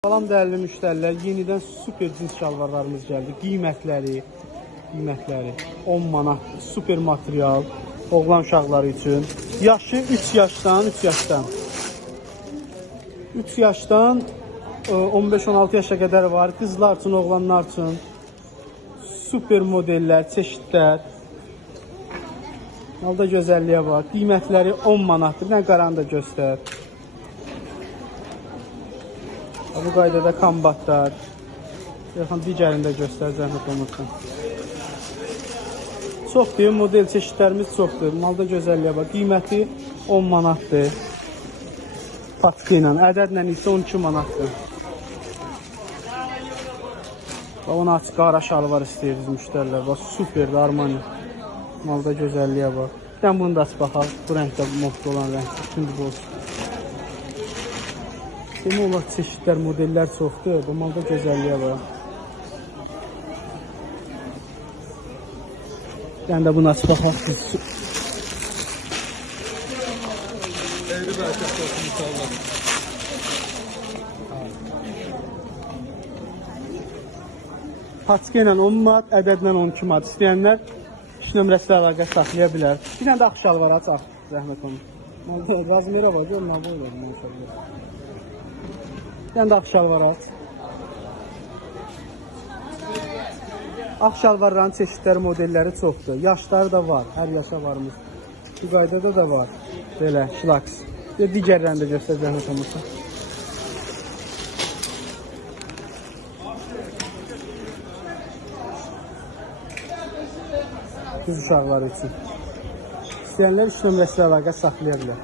Salam dəyərli müştərilər, yenidən super cins şalvarlarımız gəldi. Qiymətləri 10 manat, super material, oğlan uşaqları üçün. Yaşı 3 yaşdan 15-16 yaşa qədər var. Qızlar üçün, oğlanlar üçün super modellər, çeşidlər. Halda gözəlliyə var. Qiymətləri 10 manatdır. Nə qaranı da göstər. Bu qaydada kombatlar. Yaxın digərində göstər, zəhmət olmasın. Çoxdur, model çeşidlərimiz çoxdur. Malda gözəlliyə var. Qiyməti 10 manatdır. Patkı ilə, ədədlə isə 12 manatdır. Ona açıq qara şalvar istəyirsiniz müştərilər. Bax, superdir, Armani. Malda gözəlliyə var. Dən bunu da aç baxaq. Bu rəngdə, modda olan rəngdə. Şimdi bu olsun. Demək olar çeşidlər, modellər çoxdur. Bu malda gözəlliyə var. Yəni də bunu aç baxaq. Paçka ilə 10 manat, ədədlə 12 manat. İstəyənlər 2 nömrəsilə əlaqə saxlaya bilər. Bir dənə də ağ şalvar aç, zəhmət olun. Razmera var, görün, nə boylar. Bir dənə də ağ şalvar aç. Ağ şalvarların çeşidləri, modelləri çoxdur. Yaşları da var, hər yaşa varmış. Bu qaydada da var. Belə, şlaks. Digərlərini də göstər, zəhmət olmasa. Qız uşaqları üçün. İstəyənlər 3 nömrəsilə əlaqə saxlaya bilər.